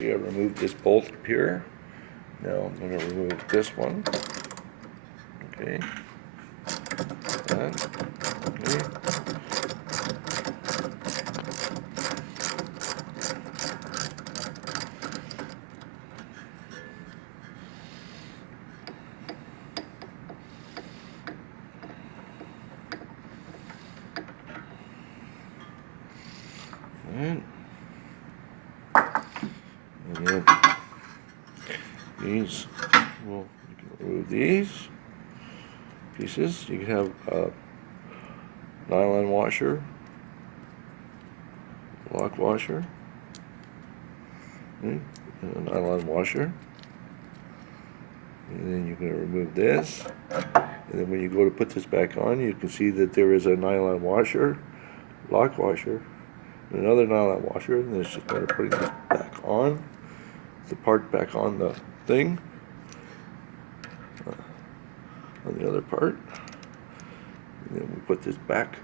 We have removed this bolt up here. Now I'm going to remove this one. Okay. That. Okay. And then these, well, you can remove these pieces. You can have a nylon washer, lock washer, and a nylon washer. And then you're going to remove this. And then when you go to put this back on, you can see that there is a nylon washer, lock washer, and another nylon washer. And it's just a matter of putting this back on, the part back on the thing, on the other part. And then we put this back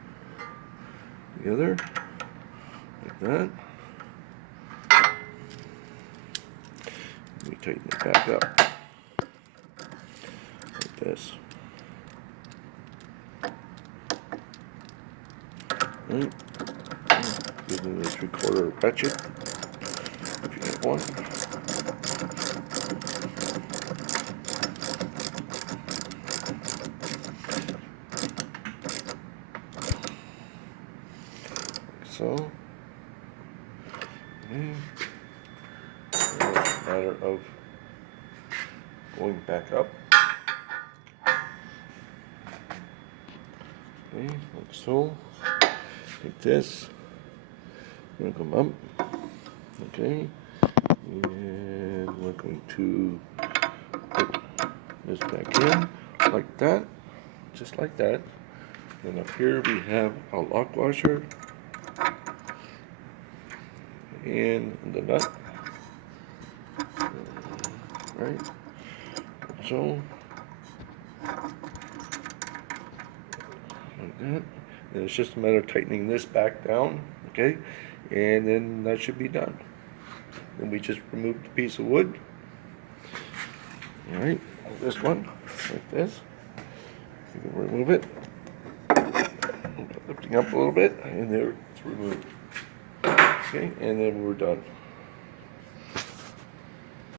together, like that. And we tighten it back up, like this. Right. Using the 3/4 ratchet, if you have one. Like so. And it's a matter of going back up. Okay, like so. Like this. We're going to come up. Okay. And we're going to put this back in like that. Just like that. And up here we have a lock washer and the nut. Right. So like that. And it's just a matter of tightening this back down, okay? And then that should be done. Then we just remove the piece of wood. All right, this one, like this. You can remove it. Lifting up a little bit, and there it's removed. Okay, and then we're done.